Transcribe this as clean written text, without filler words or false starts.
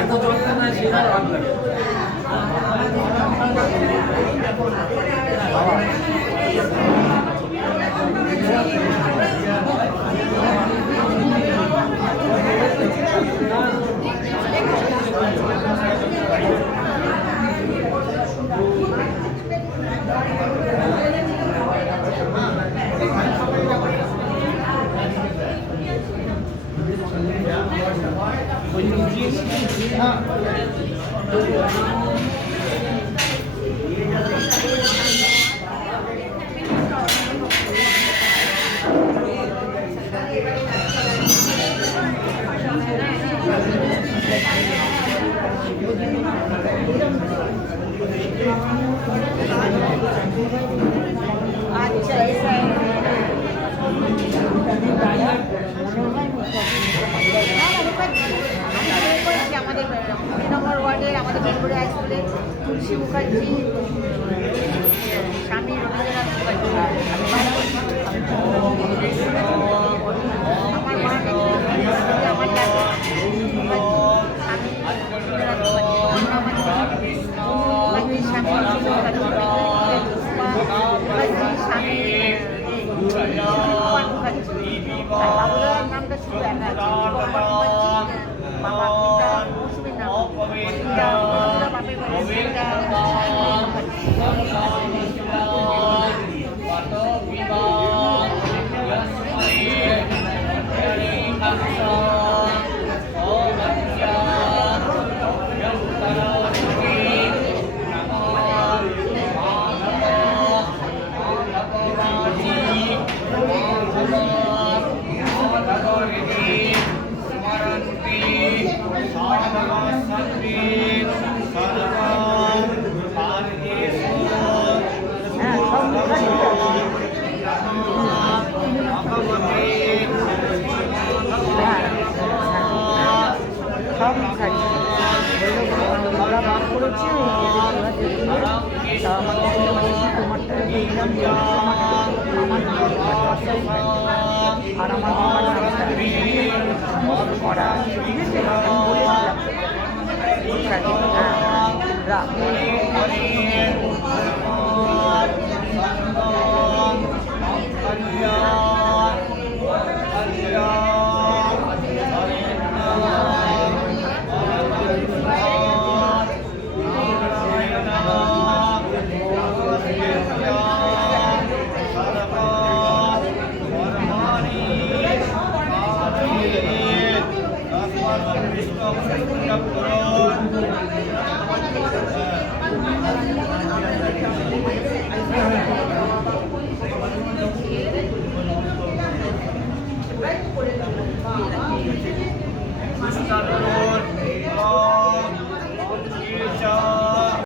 এত যন্ত্রণা সেটা ভালো লাগে। নম্বর ওয়ার্ডের আমাদের বেঙ্গুড়ি হাই স্কুলে তুলসী মুখার্জি, স্বামী রবীন্দ্রনাথ মুখার্জি, আমার মা আমার দাদা স্বামী রবীন্দ্রনাথ মুখার্জি, স্বামী স্বামী মুখার্জি, বাবুদার নামটা শুধু একা আছে, বাবা পিতা মৌসুমীর নাম পিতা বাপের সব মুখার্জি আমরা ভাগ করেছি। আর আমার বাবার নামটা করা Start